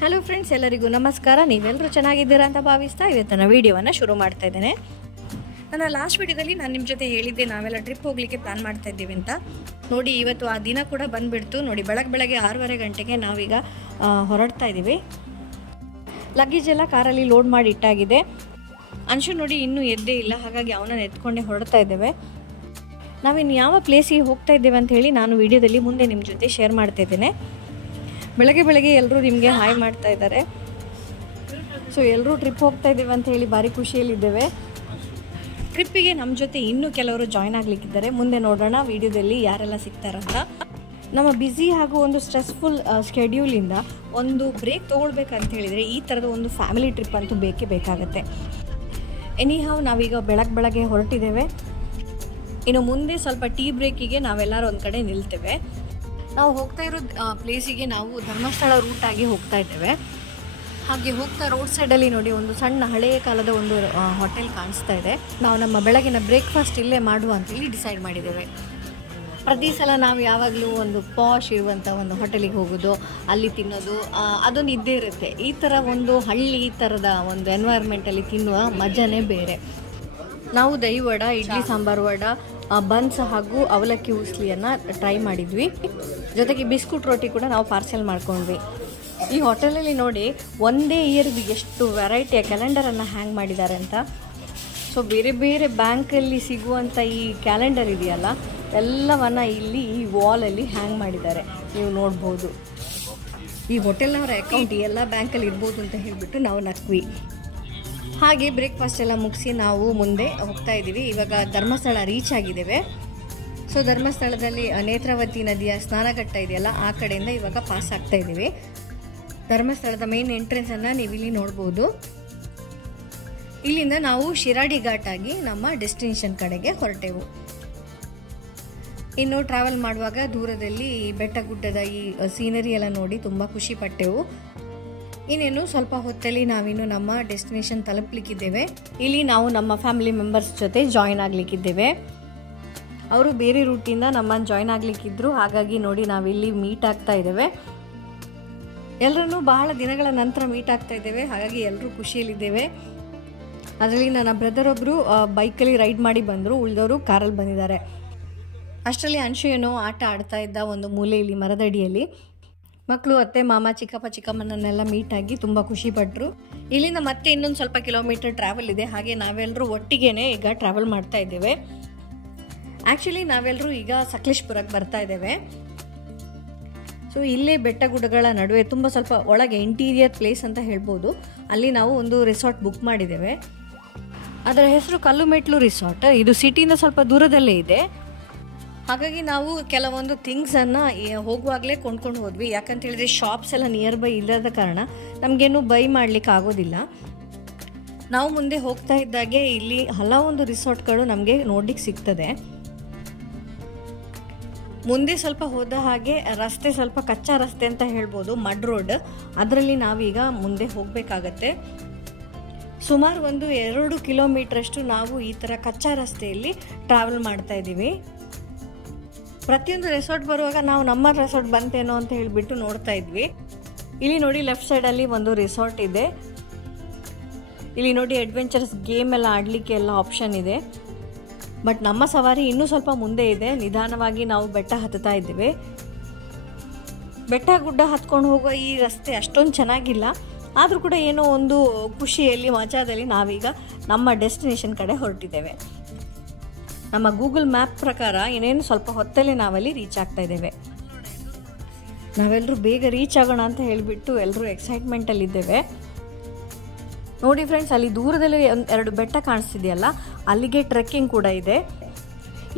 Hello friends, ಎಲ್ಲರಿಗೂ ನಮಸ್ಕಾರ. ನೀವೆಲ್ಲರೂ ಚೆನ್ನಾಗಿದ್ದೀರಾ ಅಂತ ಭಾವಿಸ್ತಾ ಇವತ್ತಿನ ವಿಡಿಯೋವನ್ನು ಶುರು ಮಾಡ್ತಾ ಇದ್ದೇನೆ. ನನ್ನ ಲಾಸ್ಟ್ ವಿಡಿಯೋದಲ್ಲಿ ನಾನು ನಿಮ್ಮ ಜೊತೆ ಹೇಳಿದ್ದೆ ನಾವೆಲ್ಲ ಟ್ರಿಪ್ ಹೋಗಲಿಕ್ಕೆ ಪ್ಲ್ಯಾನ್ ಮಾಡ್ತಾ ಇದ್ದೀವಿ ಅಂತ. ನೋಡಿ, ಇವತ್ತು ಆ ದಿನ ಕೂಡ ಬಂದುಬಿಡ್ತು. ನೋಡಿ, ಬೆಳಗ್ಗೆ 6:30 ಗಂಟೆಗೆ ನಾವೀಗ ಹೊರಡ್ತಾ ಇದ್ದೀವಿ. ಲಗೇಜ್ ಎಲ್ಲ ಕಾರಲ್ಲಿ ಲೋಡ್ ಮಾಡಿ ಇಟ್ಟಾಗಿದೆ. ಅಂಶು ನೋಡಿ ಇನ್ನೂ ಎದ್ದೇ ಇಲ್ಲ, ಹಾಗಾಗಿ ಅವನನ್ನು ಎತ್ಕೊಂಡೇ ಹೊರಡ್ತಾ ಇದ್ದೇವೆ. ನಾವಿನ್ನು ಯಾವ ಪ್ಲೇಸಿಗೆ ಹೋಗ್ತಾ ಇದ್ದೇವೆ ಅಂತ ಹೇಳಿ ನಾನು ವಿಡಿಯೋದಲ್ಲಿ ಮುಂದೆ ನಿಮ್ಮ ಜೊತೆ ಶೇರ್ ಮಾಡ್ತಾ ಇದ್ದೇನೆ. ಬೆಳಗ್ಗೆ ಎಲ್ಲರೂ ನಿಮಗೆ ಹಾಯ್ ಮಾಡ್ತಾ ಇದ್ದಾರೆ. ಸೊ ಎಲ್ಲರೂ ಟ್ರಿಪ್ ಹೋಗ್ತಾ ಇದ್ದೇವೆ ಅಂತ ಹೇಳಿ ಭಾರಿ ಖುಷಿಯಲ್ಲಿದ್ದೇವೆ. ಟ್ರಿಪ್ಪಿಗೆ ನಮ್ಮ ಜೊತೆ ಇನ್ನೂ ಕೆಲವರು ಜಾಯ್ನ್ ಆಗಲಿಕ್ಕಿದ್ದಾರೆ. ಮುಂದೆ ನೋಡೋಣ ವಿಡಿಯೋದಲ್ಲಿ ಯಾರೆಲ್ಲ ಸಿಗ್ತಾರಂತ. ನಮ್ಮ ಬ್ಯುಸಿ ಹಾಗೂ ಒಂದು ಸ್ಟ್ರೆಸ್ಫುಲ್ ಸ್ಕೆಡ್ಯೂಲಿಂದ ಒಂದು ಬ್ರೇಕ್ ತೊಗೊಳ್ಬೇಕಂತ ಹೇಳಿದರೆ ಈ ಥರದ ಒಂದು ಫ್ಯಾಮಿಲಿ ಟ್ರಿಪ್ ಅಂತೂ ಬೇಕೇ ಬೇಕಾಗುತ್ತೆ. ಎನಿಹಾವ್ ನಾವೀಗ ಬೆಳಗ್ಗೆ ಹೊರಟಿದ್ದೇವೆ. ಇನ್ನು ಮುಂದೆ ಸ್ವಲ್ಪ ಟೀ ಬ್ರೇಕಿಗೆ ನಾವೆಲ್ಲರೂ ಒಂದು ಕಡೆ ನಿಲ್ತೇವೆ. ನಾವು ಹೋಗ್ತಾ ಇರೋ ಪ್ಲೇಸಿಗೆ ನಾವು ಧರ್ಮಸ್ಥಳ ರೂಟಾಗಿ ಹೋಗ್ತಾ ಇದ್ದೇವೆ. ಹಾಗೆ ಹೋಗ್ತಾ ರೋಡ್ ಸೈಡಲ್ಲಿ ನೋಡಿ ಒಂದು ಸಣ್ಣ ಹಳೆಯ ಕಾಲದ ಒಂದು ಹೋಟೆಲ್ ಕಾಣಿಸ್ತಾ ಇದೆ. ನಾವು ನಮ್ಮ ಬೆಳಗಿನ ಬ್ರೇಕ್ಫಾಸ್ಟ್ ಇಲ್ಲೇ ಮಾಡುವ ಅಂತೇಳಿ ಡಿಸೈಡ್ ಮಾಡಿದ್ದೇವೆ. ಪ್ರತಿ ಸಲ ನಾವು ಯಾವಾಗಲೂ ಒಂದು ಪಾಶ್ ಇರುವಂಥ ಒಂದು ಹೋಟೆಲಿಗೆ ಹೋಗೋದು, ಅಲ್ಲಿ ತಿನ್ನೋದು ಅದೊಂದು ಇದ್ದೇ ಇರುತ್ತೆ. ಈ ಥರ ಒಂದು ಹಳ್ಳಿ ಈ ಥರದ ಒಂದು ಎನ್ವೈರ್ಮೆಂಟಲ್ಲಿ ತಿನ್ನುವ ಮಜಾನೇ ಬೇರೆ. ನಾವು ದಹಿ ವಡ, ಇಡ್ಲಿ ಸಾಂಬಾರು ವಡ, ಬನ್ಸ್ ಹಾಗೂ ಅವಲಕ್ಕಿ ಉಸ್ಲಿಯನ್ನು ಟ್ರೈ ಮಾಡಿದ್ವಿ. ಜೊತೆಗೆ ಬಿಸ್ಕುಟ್ ರೋಟಿ ಕೂಡ ನಾವು ಪಾರ್ಸೆಲ್ ಮಾಡ್ಕೊಂಡ್ವಿ. ಈ ಹೋಟೆಲಲ್ಲಿ ನೋಡಿ ಒಂದೇ ಇಯರ್ಗೆ ಎಷ್ಟು ವೆರೈಟಿಯ ಕ್ಯಾಲೆಂಡರನ್ನು ಹ್ಯಾಂಗ್ ಮಾಡಿದ್ದಾರೆ ಅಂತ. ಸೊ ಬೇರೆ ಬ್ಯಾಂಕಲ್ಲಿ ಸಿಗುವಂಥ ಈ ಕ್ಯಾಲೆಂಡರ್ ಇದೆಯಲ್ಲ, ಎಲ್ಲವನ್ನು ಇಲ್ಲಿ ಈ ವಾಲಲ್ಲಿ ಹ್ಯಾಂಗ್ ಮಾಡಿದ್ದಾರೆ. ನೀವು ನೋಡ್ಬೋದು. ಈ ಹೋಟೆಲ್ನವರ ಅಕೌಂಟ್ ಎಲ್ಲ ಬ್ಯಾಂಕಲ್ಲಿ ಇರ್ಬೋದು ಅಂತ ಹೇಳಿಬಿಟ್ಟು ನಾವು ನಕ್ವಿ. ಹಾಗೆ ಬ್ರೇಕ್ಫಾಸ್ಟ್ ಎಲ್ಲ ಮುಗಿಸಿ ನಾವು ಮುಂದೆ ಹೋಗ್ತಾ ಇದ್ದೀವಿ. ಇವಾಗ ಧರ್ಮಸ್ಥಳ ರೀಚ್ ಆಗಿದ್ದೇವೆ. ಸೊ ಧರ್ಮಸ್ಥಳದಲ್ಲಿ ನೇತ್ರಾವತಿ ನದಿಯ ಸ್ನಾನಘಟ್ಟ ಇದೆಯಲ್ಲ, ಆ ಕಡೆಯಿಂದ ಇವಾಗ ಪಾಸ್ ಆಗ್ತಾ ಇದ್ದೀವಿ. ಧರ್ಮಸ್ಥಳದ ಮೇನ್ ಎಂಟ್ರೆನ್ಸನ್ನು ನೀವು ಇಲ್ಲಿ ನೋಡ್ಬೋದು. ಇಲ್ಲಿಂದ ನಾವು ಶಿರಾಡಿ ಘಾಟ್ ಆಗಿ ನಮ್ಮ ಡೆಸ್ಟಿನೇಷನ್ ಕಡೆಗೆ ಹೊರಟೆವು. ಇನ್ನು ಟ್ರಾವೆಲ್ ಮಾಡುವಾಗ ದೂರದಲ್ಲಿ ಬೆಟ್ಟ ಗುಡ್ಡದ ಈ ಸೀನರಿ ಎಲ್ಲ ನೋಡಿ ತುಂಬ ಖುಷಿ ಪಟ್ಟೆವು. ಇನ್ನೇನು ಸ್ವಲ್ಪ ಹೊತ್ತಲ್ಲಿ ನಾವಿನ್ನು ನಮ್ಮ ಡೆಸ್ಟಿನೇಷನ್ ತಲುಪಲಿಕ್ಕಿದ್ದೇವೆ. ಇಲ್ಲಿ ನಾವು ನಮ್ಮ ಫ್ಯಾಮಿಲಿ ಮೆಂಬರ್ಸ್ ಜೊತೆ ಜಾಯ್ನ್ ಆಗಲಿಕ್ಕಿದ್ದೇವೆ. ಅವರು ಬೇರೆ ರೂಟಿಂದ ನಮ್ಮನ್ನು ಜಾಯ್ನ್ ಆಗಲಿಕ್ಕಿದ್ರು. ಹಾಗಾಗಿ ನೋಡಿ ನಾವಿಲ್ಲಿ ಮೀಟ್ ಆಗ್ತಾ ಇದ್ದೇವೆ. ಎಲ್ಲರನ್ನೂ ಬಹಳ ದಿನಗಳ ನಂತರ ಮೀಟ್ ಆಗ್ತಾ ಇದ್ದೇವೆ. ಹಾಗಾಗಿ ಎಲ್ಲರೂ ಖುಷಿಯಲ್ಲಿದ್ದೇವೆ. ಅದರಲ್ಲಿ ನನ್ನ ಬ್ರದರ್ ಒಬ್ಬರು ಬೈಕಲ್ಲಿ ರೈಡ್ ಮಾಡಿ ಬಂದರು, ಉಳಿದವರು ಕಾರಲ್ಲಿ ಬಂದಿದ್ದಾರೆ. ಅಷ್ಟರಲ್ಲಿ ಅಂಶು ಏನೋ ಆಟ ಆಡ್ತಾ ಇದ್ದ ಒಂದು ಮೂಲೆಯಲ್ಲಿ ಮರದಡಿಯಲ್ಲಿ. ಮಕ್ಕಳು, ಅತ್ತೆ, ಮಾಮ, ಚಿಕ್ಕಪ್ಪ, ಚಿಕ್ಕಮ್ಮನನ್ನೆಲ್ಲ ಮೀಟಾಗಿ ತುಂಬ ಖುಷಿಪಟ್ಟರು. ಇಲ್ಲಿಂದ ಮತ್ತೆ ಇನ್ನೊಂದು ಸ್ವಲ್ಪ ಕಿಲೋಮೀಟರ್ ಟ್ರಾವೆಲ್ ಇದೆ. ಹಾಗೆ ನಾವೆಲ್ಲರೂ ಒಟ್ಟಿಗೆನೇ ಈಗ ಟ್ರಾವೆಲ್ ಮಾಡ್ತಾ ಇದ್ದೇವೆ. ಆ್ಯಕ್ಚುಲಿ ನಾವೆಲ್ಲರೂ ಈಗ ಸಕಲೇಶ್ಪುರಕ್ಕೆ ಬರ್ತಾ ಇದ್ದೇವೆ. ಸೊ ಇಲ್ಲೇ ಬೆಟ್ಟ ಗುಡ್ಡಗಳ ನಡುವೆ ತುಂಬ ಸ್ವಲ್ಪ ಒಳಗೆ ಇಂಟೀರಿಯರ್ ಪ್ಲೇಸ್ ಅಂತ ಹೇಳ್ಬೋದು. ಅಲ್ಲಿ ನಾವು ಒಂದು ರೆಸಾರ್ಟ್ ಬುಕ್ ಮಾಡಿದ್ದೇವೆ. ಅದರ ಹೆಸರು ಕಲ್ಲುಮೆಟ್ಲು ರಿಸಾರ್ಟ್. ಇದು ಸಿಟಿಯಿಂದ ಸ್ವಲ್ಪ ದೂರದಲ್ಲೇ ಇದೆ. ಹಾಗಾಗಿ ನಾವು ಕೆಲವೊಂದು ಥಿಂಗ್ಸನ್ನು ಹೋಗುವಾಗಲೇ ಕೊಂಡ್ಕೊಂಡು ಹೋದ್ವಿ. ಯಾಕಂತ ಹೇಳಿದ್ರೆ ಶಾಪ್ಸ್ ಎಲ್ಲ ನಿಯರ್ ಬೈ ಇಲ್ಲದ ಕಾರಣ ನಮಗೇನು ಬೈ ಮಾಡಲಿಕ್ಕೆ ಆಗೋದಿಲ್ಲ. ನಾವು ಮುಂದೆ ಹೋಗ್ತಾ ಇದ್ದಾಗೆ ಇಲ್ಲಿ ಹಲವೊಂದು ರಿಸಾರ್ಟ್ಗಳು ನಮಗೆ ನೋಡ್ಲಿಕ್ಕೆ ಸಿಗ್ತದೆ. ಮುಂದೆ ಸ್ವಲ್ಪ ಹೋದ ಹಾಗೆ ರಸ್ತೆ ಸ್ವಲ್ಪ ಕಚ್ಚಾ ರಸ್ತೆ ಅಂತ ಹೇಳ್ಬೋದು, ಮಡ್ ರೋಡ್. ಅದರಲ್ಲಿ ನಾವೀಗ ಮುಂದೆ ಹೋಗಬೇಕಾಗತ್ತೆ. ಸುಮಾರು ಒಂದು 2 ಕಿಲೋಮೀಟ್ರಷ್ಟು ನಾವು ಈ ಥರ ಕಚ್ಚಾ ರಸ್ತೆಯಲ್ಲಿ ಟ್ರಾವೆಲ್ ಮಾಡ್ತಾ ಇದ್ದೀವಿ. ಪ್ರತಿಯೊಂದು ರೆಸಾರ್ಟ್ ಬರುವಾಗ ನಾವು ನಮ್ಮ ರೆಸಾರ್ಟ್ ಬಂತೇನೋ ಅಂತ ಹೇಳಿಬಿಟ್ಟು ನೋಡ್ತಾ ಇದ್ವಿ. ಇಲ್ಲಿ ನೋಡಿ ಲೆಫ್ಟ್ ಸೈಡಲ್ಲಿ ಒಂದು ರೆಸಾರ್ಟ್ ಇದೆ. ಇಲ್ಲಿ ನೋಡಿ ಅಡ್ವೆಂಚರಸ್ ಗೇಮ್ ಎಲ್ಲ ಆಡಲಿಕ್ಕೆ ಎಲ್ಲ ಆಪ್ಷನ್ ಇದೆ. ಬಟ್ ನಮ್ಮ ಸವಾರಿ ಇನ್ನೂ ಸ್ವಲ್ಪ ಮುಂದೆ ಇದೆ. ನಿಧಾನವಾಗಿ ನಾವು ಬೆಟ್ಟ ಹತ್ತುತ್ತಾ ಇದ್ದೀವಿ. ಬೆಟ್ಟ ಗುಡ್ಡ ಹತ್ಕೊಂಡು ಹೋಗುವ ಈ ರಸ್ತೆ ಅಷ್ಟೊಂದು ಚೆನ್ನಾಗಿಲ್ಲ. ಆದರೂ ಕೂಡ ಏನೋ ಒಂದು ಖುಷಿಯಲ್ಲಿ ಮಜಾದಲ್ಲಿ ನಾವೀಗ ನಮ್ಮ ಡೆಸ್ಟಿನೇಷನ್ ಕಡೆ ಹೊರಟಿದ್ದೇವೆ. ನಮ್ಮ ಗೂಗಲ್ ಮ್ಯಾಪ್ ಪ್ರಕಾರ ಏನೇನು ಸ್ವಲ್ಪ ಹೊತ್ತಲ್ಲೇ ನಾವಲ್ಲಿ ರೀಚ್ ಆಗ್ತಾ ಇದ್ದೇವೆ. ನಾವೆಲ್ಲರೂ ಬೇಗ ರೀಚ್ ಆಗೋಣ ಅಂತ ಹೇಳಿಬಿಟ್ಟು ಎಲ್ಲರೂ ಎಕ್ಸೈಟ್ಮೆಂಟಲ್ಲಿದ್ದೇವೆ. ನೋಡಿ ಫ್ರೆಂಡ್ಸ್, ಅಲ್ಲಿ ದೂರದಲ್ಲಿ 2 ಬೆಟ್ಟ ಕಾಣಿಸ್ತಿದೆಯಲ್ಲ, ಅಲ್ಲಿಗೆ ಟ್ರೆಕ್ಕಿಂಗ್ ಕೂಡ ಇದೆ.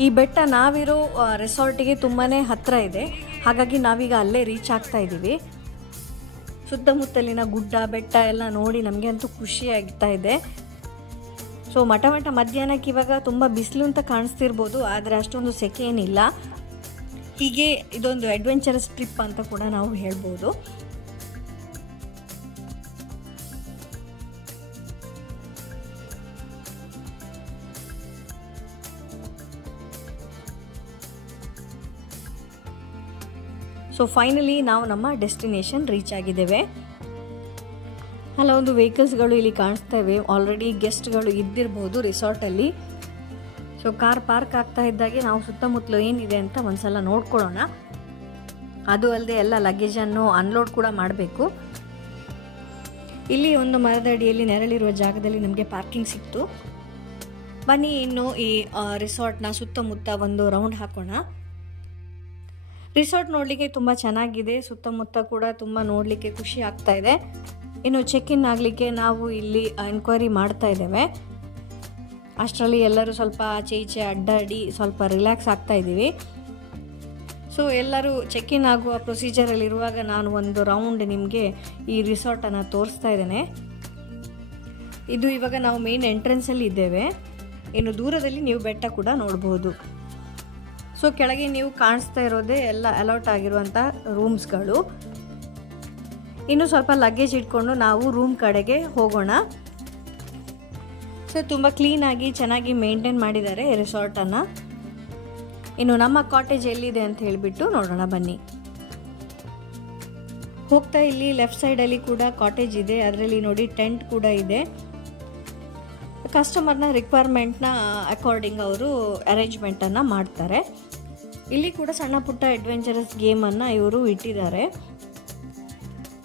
ಈ ಬೆಟ್ಟ ನಾವಿರೋ ರೆಸಾರ್ಟಿಗೆ ತುಂಬಾ ಹತ್ತಿರ ಇದೆ. ಹಾಗಾಗಿ ನಾವೀಗ ಅಲ್ಲೇ ರೀಚ್ ಆಗ್ತಾ ಇದ್ದೀವಿ. ಸುತ್ತಮುತ್ತಲಿನ ಗುಡ್ಡ ಬೆಟ್ಟ ಎಲ್ಲ ನೋಡಿ ನಮಗೆ ಅಂತೂ ಖುಷಿ ಆಗ್ತಾ ಇದೆ. ಸೊ ಮಠ ಮಧ್ಯಾಹ್ನಕ್ಕೆ ಇವಾಗ ತುಂಬ ಬಿಸಿಲು ಅಂತ ಕಾಣಿಸ್ತಿರ್ಬೋದು, ಆದರೆ ಅಷ್ಟೊಂದು ಸೆಕೆ ಏನಿಲ್ಲ. ಹೀಗೆ ಇದೊಂದು ಅಡ್ವೆಂಚರಸ್ ಟ್ರಿಪ್ ಅಂತ ಕೂಡ ನಾವು ಹೇಳ್ಬೋದು. ಸೊ ಫೈನಲಿ ನಾವು ನಮ್ಮ ಡೆಸ್ಟಿನೇಷನ್ ರೀಚ್ ಆಗಿದ್ದೇವೆ. ಹಲವೊಂದು ವೆಹಿಕಲ್ಸ್ಗಳು ಇಲ್ಲಿ ಕಾಣಿಸ್ತಾ ಇವೆ. ಆಲ್ರೆಡಿ ಗೆಸ್ಟ್ಗಳು ಇದ್ದಿರಬಹುದು ರಿಸಾರ್ಟಲ್ಲಿ. ಸೊ ಕಾರ್ ಪಾರ್ಕ್ ಆಗ್ತಾ ಇದ್ದಾಗೆ ನಾವು ಸುತ್ತಮುತ್ತಲು ಏನಿದೆ ಅಂತ ಒಂದ್ಸಲ ನೋಡ್ಕೊಳ್ಳೋಣ. ಅದು ಅಲ್ಲದೆ ಎಲ್ಲ ಲಗೇಜನ್ನು ಅನ್ಲೋಡ್ ಕೂಡ ಮಾಡಬೇಕು. ಇಲ್ಲಿ ಒಂದು ಮರದ ಅಡಿಯಲ್ಲಿ ನೆರಳಿರುವ ಜಾಗದಲ್ಲಿ ನಮಗೆ ಪಾರ್ಕಿಂಗ್ ಸಿಕ್ತು. ಬನ್ನಿ ಇನ್ನು ಈ ರಿಸಾರ್ಟ್ನ ಸುತ್ತಮುತ್ತ ಒಂದು ರೌಂಡ್ ಹಾಕೋಣ. ರಿಸಾರ್ಟ್ ನೋಡಲಿಕ್ಕೆ ತುಂಬ ಚೆನ್ನಾಗಿದೆ. ಸುತ್ತಮುತ್ತ ಕೂಡ ತುಂಬ ನೋಡಲಿಕ್ಕೆ ಖುಷಿ ಆಗ್ತಾ ಇದೆ. ಇನ್ನು ಚೆಕ್ ಇನ್ ಆಗಲಿಕ್ಕೆ ನಾವು ಇಲ್ಲಿ ಎನ್ಕ್ವೈರಿ ಮಾಡ್ತಾ ಇದ್ದೇವೆ. ಅಷ್ಟರಲ್ಲಿ ಎಲ್ಲರೂ ಸ್ವಲ್ಪ ಆಚೆ ಈಚೆ ಅಡ್ಡಾಡಿ ಸ್ವಲ್ಪ ರಿಲ್ಯಾಕ್ಸ್ ಆಗ್ತಾ ಇದ್ದೀವಿ. ಸೊ ಎಲ್ಲರೂ ಚೆಕ್ ಇನ್ ಆಗುವ ಪ್ರೊಸೀಜರಲ್ಲಿರುವಾಗ ನಾನು ಒಂದು ರೌಂಡ್ ನಿಮಗೆ ಈ ರಿಸಾರ್ಟನ್ನು ತೋರಿಸ್ತಾ ಇದ್ದೇನೆ. ಇದು ಇವಾಗ ನಾವು ಮೇನ್ ಎಂಟ್ರೆನ್ಸಲ್ಲಿ ಇದ್ದೇವೆ. ಇನ್ನು ದೂರದಲ್ಲಿ ನೀವು ಬೆಟ್ಟ ಕೂಡ ನೋಡ್ಬೋದು. ಸೊ ಕೆಳಗೆ ನೀವು ಕಾಣಿಸ್ತಾ ಇರೋದೇ ಎಲ್ಲ ಅಲಾಟ್ ಆಗಿರುವಂಥ ರೂಮ್ಸ್ಗಳು. ಇನ್ನು ಸ್ವಲ್ಪ ಲಗೇಜ್ ಇಟ್ಕೊಂಡು ನಾವು ರೂಮ್ ಕಡೆಗೆ ಹೋಗೋಣ. ಸೊ ತುಂಬ ಕ್ಲೀನಾಗಿ ಚೆನ್ನಾಗಿ ಮೇಂಟೈನ್ ಮಾಡಿದ್ದಾರೆ ರಿಸಾರ್ಟನ್ನು. ಇನ್ನು ನಮ್ಮ ಕಾಟೇಜ್ ಎಲ್ಲಿದೆ ಅಂತ ಹೇಳಿಬಿಟ್ಟು ನೋಡೋಣ ಬನ್ನಿ. ಹೋಗ್ತಾ ಇಲ್ಲಿ ಲೆಫ್ಟ್ ಸೈಡಲ್ಲಿ ಕೂಡ ಕಾಟೇಜ್ ಇದೆ. ಅದರಲ್ಲಿ ನೋಡಿ ಟೆಂಟ್ ಕೂಡ ಇದೆ. ಕಸ್ಟಮರ್ನ ರಿಕ್ವೈರ್ಮೆಂಟ್ನ ಅಕಾರ್ಡಿಂಗ್ ಅವರು ಅರೇಂಜ್ಮೆಂಟನ್ನು ಮಾಡ್ತಾರೆ. ಇಲ್ಲಿ ಕೂಡ ಸಣ್ಣ ಪುಟ್ಟ ಅಡ್ವೆಂಚರಸ್ ಗೇಮನ್ನು ಇವರು ಇಟ್ಟಿದ್ದಾರೆ.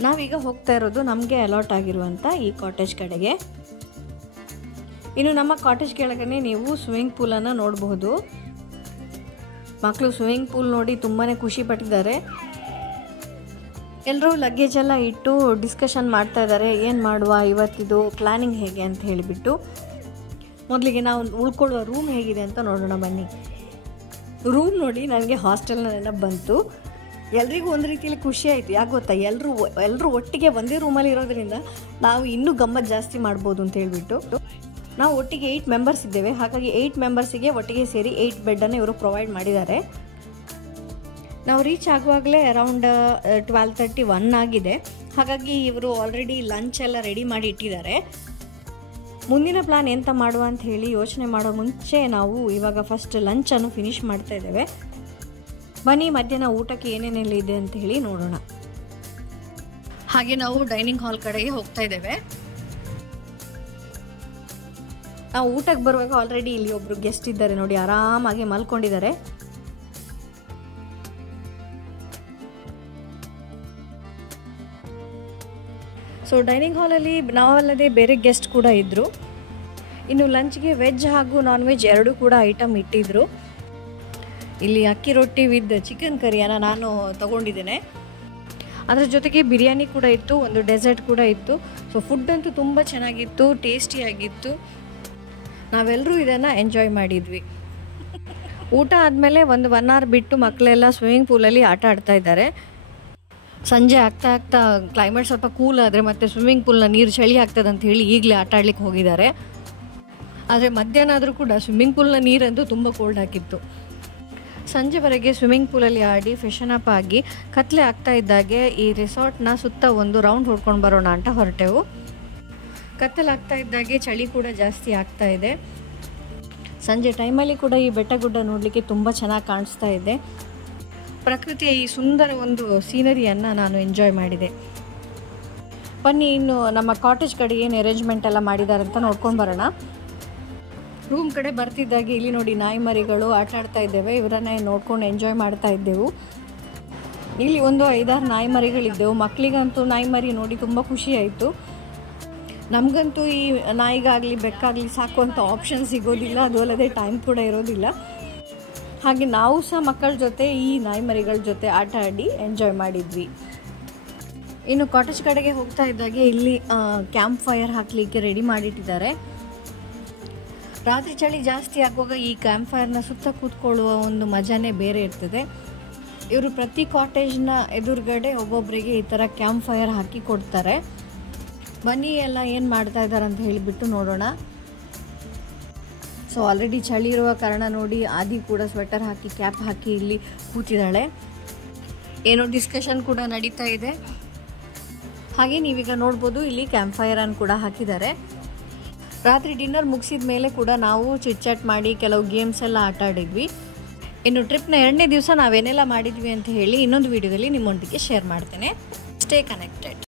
ನಾವೀಗ ಹೋಗ್ತಾ ಇರೋದು ನಮಗೆ ಅಲಾಟ್ ಆಗಿರುವಂಥ ಈ ಕಾಟೇಜ್ ಕಡೆಗೆ. ಇನ್ನು ನಮ್ಮ ಕಾಟೇಜ್ ಕೆಳಗನೆ ನೀವು ಸ್ವಿಮ್ಮಿಂಗ್ ಪೂಲನ್ನು ನೋಡಬಹುದು. ಮಕ್ಕಳು ಸ್ವಿಮ್ಮಿಂಗ್ ಪೂಲ್ ನೋಡಿ ತುಂಬಾ ಖುಷಿ ಪಟ್ಟಿದ್ದಾರೆ. ಎಲ್ಲರೂ ಲಗೇಜ್ ಎಲ್ಲ ಇಟ್ಟು ಡಿಸ್ಕಷನ್ ಮಾಡ್ತಾ ಇದ್ದಾರೆ, ಏನು ಮಾಡುವ ಇವತ್ತಿದು ಪ್ಲ್ಯಾನಿಂಗ್ ಹೇಗೆ ಅಂತ ಹೇಳಿಬಿಟ್ಟು. ಮೊದಲಿಗೆ ನಾವು ಉಳ್ಕೊಳ್ಳುವ ರೂಮ್ ಹೇಗಿದೆ ಅಂತ ನೋಡೋಣ ಬನ್ನಿ. ರೂಮ್ ನೋಡಿ ನನಗೆ ಹಾಸ್ಟೆಲ್ನ ನೆನಪು ಬಂತು. ಎಲ್ರಿಗೂ ಒಂದು ರೀತಿಯಲ್ಲಿ ಖುಷಿ ಆಯಿತು. ಯಾಕೆ ಗೊತ್ತಾ, ಎಲ್ಲರೂ ಒಟ್ಟಿಗೆ ಒಂದೇ ರೂಮಲ್ಲಿ ಇರೋದ್ರಿಂದ ನಾವು ಇನ್ನೂ ಗಮ್ಮತ್ತು ಜಾಸ್ತಿ ಮಾಡ್ಬೋದು ಅಂತ ಹೇಳಿಬಿಟ್ಟು. ನಾವು ಒಟ್ಟಿಗೆ 8 ಮೆಂಬರ್ಸ್ ಇದ್ದೇವೆ. ಹಾಗಾಗಿ 8 ಮೆಂಬರ್ಸಿಗೆ ಒಟ್ಟಿಗೆ ಸೇರಿ 8 ಬೆಡ್ಡನ್ನು ಇವರು ಪ್ರೊವೈಡ್ ಮಾಡಿದ್ದಾರೆ. ನಾವು ರೀಚ್ ಆಗುವಾಗಲೇ ಅರೌಂಡ್ 12:31 ಆಗಿದೆ. ಹಾಗಾಗಿ ಇವರು ಆಲ್ರೆಡಿ ಲಂಚ್ ಎಲ್ಲ ರೆಡಿ ಮಾಡಿ ಇಟ್ಟಿದ್ದಾರೆ. ಮುಂದಿನ ಪ್ಲಾನ್ ಎಂತ ಮಾಡುವ ಅಂತ ಹೇಳಿ ಯೋಚನೆ ಮಾಡೋ ಮುಂಚೆ ನಾವು ಇವಾಗ ಫಸ್ಟ್ ಲಂಚನ್ನು ಫಿನಿಷ್ ಮಾಡ್ತಾ ಇದ್ದೇವೆ. ಬನ್ನಿ ಮಧ್ಯಾಹ್ನ ಊಟಕ್ಕೆ ಏನೇನೆಲ್ಲ ಇದೆ ಅಂತ ಹೇಳಿ ನೋಡೋಣ. ಹಾಗೆ ನಾವು ಡೈನಿಂಗ್ ಹಾಲ್ ಕಡೆಗೆ ಹೋಗ್ತಾ ಇದ್ದೇವೆ. ನಾವು ಊಟಕ್ಕೆ ಬರುವಾಗ ಆಲ್ರೆಡಿ ಇಲ್ಲಿ ಒಬ್ರು ಗೆಸ್ಟ್ ಇದ್ದಾರೆ ನೋಡಿ, ಆರಾಮಾಗಿ ಮಲ್ಕೊಂಡಿದ್ದಾರೆ. ಸೊ ಡೈನಿಂಗ್ ಹಾಲಲ್ಲಿ ನಾವಲ್ಲದೆ ಬೇರೆ ಗೆಸ್ಟ್ ಕೂಡ ಇದ್ದರು. ಇನ್ನು ಲಂಚ್ಗೆ ವೆಜ್ ಹಾಗೂ ನಾನ್ ವೆಜ್ ಎರಡೂ ಕೂಡ ಐಟಮ್ ಇಟ್ಟಿದ್ರು. ಇಲ್ಲಿ ಅಕ್ಕಿ ರೊಟ್ಟಿ ವಿತ್ ಚಿಕನ್ ಕರಿಯನ್ನು ನಾನು ತಗೊಂಡಿದ್ದೇನೆ. ಅದರ ಜೊತೆಗೆ ಬಿರಿಯಾನಿ ಕೂಡ ಇತ್ತು, ಒಂದು ಡೆಸರ್ಟ್ ಕೂಡ ಇತ್ತು. ಸೊ ಫುಡ್ ಅಂತೂ ತುಂಬ ಚೆನ್ನಾಗಿತ್ತು, ಟೇಸ್ಟಿಯಾಗಿತ್ತು. ನಾವೆಲ್ಲರೂ ಇದನ್ನು ಎಂಜಾಯ್ ಮಾಡಿದ್ವಿ. ಊಟ ಆದಮೇಲೆ ಒಂದು 1 hour ಬಿಟ್ಟು ಮಕ್ಕಳೆಲ್ಲ ಸ್ವಿಮ್ಮಿಂಗ್ ಪೂಲಲ್ಲಿ ಆಟ ಆಡ್ತಾ ಇದ್ದಾರೆ. ಸಂಜೆ ಆಗ್ತಾ ಕ್ಲೈಮೇಟ್ ಸ್ವಲ್ಪ ಕೂಲ್ ಆದರೆ ಮತ್ತು ಸ್ವಿಮ್ಮಿಂಗ್ ಪೂಲ್ನ ನೀರು ಚಳಿ ಆಗ್ತದೆ ಅಂತ ಹೇಳಿ ಈಗಲೇ ಆಟ ಆಡ್ಲಿಕ್ಕೆ ಹೋಗಿದ್ದಾರೆ. ಆದರೆ ಮಧ್ಯಾಹ್ನ ಆದರೂ ಕೂಡ ಸ್ವಿಮ್ಮಿಂಗ್ ಪೂಲ್ನ ನೀರಂತೂ ತುಂಬ ಕೋಲ್ಡ್ ಆಗಿತ್ತು. ಸಂಜೆವರೆಗೆ ಸ್ವಿಮ್ಮಿಂಗ್ ಪೂಲಲ್ಲಿ ಆಡಿ ಫ್ರೆಶನ್ ಅಪ್ ಆಗಿ ಕತ್ಲೆ ಆಗ್ತಾ ಇದ್ದಾಗೆ ಈ ರಿಸಾರ್ಟ್ನ ಸುತ್ತ ಒಂದು ರೌಂಡ್ ಹೊಡ್ಕೊಂಡು ಬರೋಣ ಅಂತ ಹೊರಟೆವು. ಕತ್ತಲಾಗ್ತಾ ಇದ್ದಾಗೆ ಚಳಿ ಕೂಡ ಜಾಸ್ತಿ ಆಗ್ತಾ ಇದೆ. ಸಂಜೆ ಟೈಮಲ್ಲಿ ಕೂಡ ಈ ಬೆಟ್ಟ ಗುಡ್ಡ ನೋಡಲಿಕ್ಕೆ ತುಂಬ ಚೆನ್ನಾಗಿ ಕಾಣಿಸ್ತಾ ಇದೆ. ಪ್ರಕೃತಿಯ ಈ ಸುಂದರ ಒಂದು ಸೀನರಿಯನ್ನು ನಾನು ಎಂಜಾಯ್ ಮಾಡಿದೆ. ಬನ್ನಿ ಇನ್ನು ನಮ್ಮ ಕಾಟೇಜ್ ಕಡೆ ಏನು ಅರೇಂಜ್ಮೆಂಟ್ ಎಲ್ಲ ಮಾಡಿದ್ದಾರೆ ಅಂತ ನೋಡ್ಕೊಂಡು ಬರೋಣ. ರೂಮ್ ಕಡೆ ಬರ್ತಿದ್ದಾಗೆ ಇಲ್ಲಿ ನೋಡಿ ನಾಯಿ ಮರಿಗಳು ಆಟ ಆಡ್ತಾ ಇದ್ದೇವೆ. ಇವರನ್ನೇ ನೋಡ್ಕೊಂಡು ಎಂಜಾಯ್ ಮಾಡ್ತಾ ಇದ್ದೆವು. ಇಲ್ಲಿ ಒಂದು 5-6 ನಾಯಿ ಮರಿಗಳಿದ್ದೆವು. ಮಕ್ಕಳಿಗಂತೂ ನಾಯಿ ಮರಿ ನೋಡಿ ತುಂಬ ಖುಷಿ ಆಯಿತು. ನಮಗಂತೂ ಈ ನಾಯಿಗಾಗಲಿ ಬೆಕ್ಕಾಗಲಿ ಸಾಕುವಂಥ ಆಪ್ಷನ್ ಸಿಗೋದಿಲ್ಲ, ಅದು ಅಲ್ಲದೆ ಟೈಮ್ ಕೂಡ ಇರೋದಿಲ್ಲ. ಹಾಗೆ ನಾವು ಸಹ ಮಕ್ಕಳ ಜೊತೆ ಈ ನಾಯಿ ಮರಿಗಳ ಜೊತೆ ಆಟ ಆಡಿ ಎಂಜಾಯ್ ಮಾಡಿದ್ವಿ. ಇನ್ನು ಕಾಟೇಜ್ ಕಡೆಗೆ ಹೋಗ್ತಾ ಇದ್ದಾಗೆ ಇಲ್ಲಿ ಕ್ಯಾಂಪ್ ಫೈರ್ ಹಾಕಲಿಕ್ಕೆ ರೆಡಿ ಮಾಡಿಟ್ಟಿದ್ದಾರೆ. ರಾತ್ರಿ ಚಳಿ ಜಾಸ್ತಿ ಆಗುವಾಗ ಈ ಕ್ಯಾಂಪ್ ಫೈರ್ನ ಸುತ್ತ ಕೂತ್ಕೊಳ್ಳುವ ಒಂದು ಮಜಾನೇ ಬೇರೆ ಇರ್ತದೆ. ಇವರು ಪ್ರತಿ ಕಾಟೇಜ್ನ ಎದುರುಗಡೆ ಒಬ್ಬೊಬ್ಬರಿಗೆ ಈ ಥರ ಕ್ಯಾಂಪ್ ಫೈರ್ ಹಾಕಿ ಕೊಡ್ತಾರೆ. ಬನ್ನಿ ಎಲ್ಲ ಏನು ಮಾಡ್ತಾ ಇದ್ದಾರೆ ಅಂತ ಹೇಳಿಬಿಟ್ಟು ನೋಡೋಣ. ಸೊ ಆಲ್ರೆಡಿ ಚಳಿ ಇರುವ ಕಾರಣ ನೋಡಿ ಆದಿ ಕೂಡ ಸ್ವೆಟರ್ ಹಾಕಿ ಕ್ಯಾಪ್ ಹಾಕಿ ಇಲ್ಲಿ ಕೂತಿದ್ದಾಳೆ. ಏನೋ ಡಿಸ್ಕಷನ್ ಕೂಡ ನಡೀತಾ ಇದೆ. ಹಾಗೆ ನೀವೀಗ ನೋಡ್ಬೋದು ಇಲ್ಲಿ ಕ್ಯಾಂಪ್ ಫೈರನ್ನು ಕೂಡ ಹಾಕಿದ್ದಾರೆ. ರಾತ್ರಿ ಡಿನ್ನರ್ ಮುಗಿಸಿದ ಮೇಲೆ ಕೂಡ ನಾವು ಚಿಟ್ಚಾಟ್ ಮಾಡಿ ಕೆಲವು ಗೇಮ್ಸ್ ಎಲ್ಲ ಆಟ ಆಡಿದ್ವಿ. ಇನ್ನು ಟ್ರಿಪ್ನ 2ನೇ ದಿವಸ ನಾವೇನೆಲ್ಲ ಮಾಡಿದ್ವಿ ಅಂತ ಹೇಳಿ ಇನ್ನೊಂದು ವಿಡಿಯೋದಲ್ಲಿ ನಿಮ್ಮೊಂದಿಗೆ ಶೇರ್ ಮಾಡ್ತೇನೆ. Stay connected.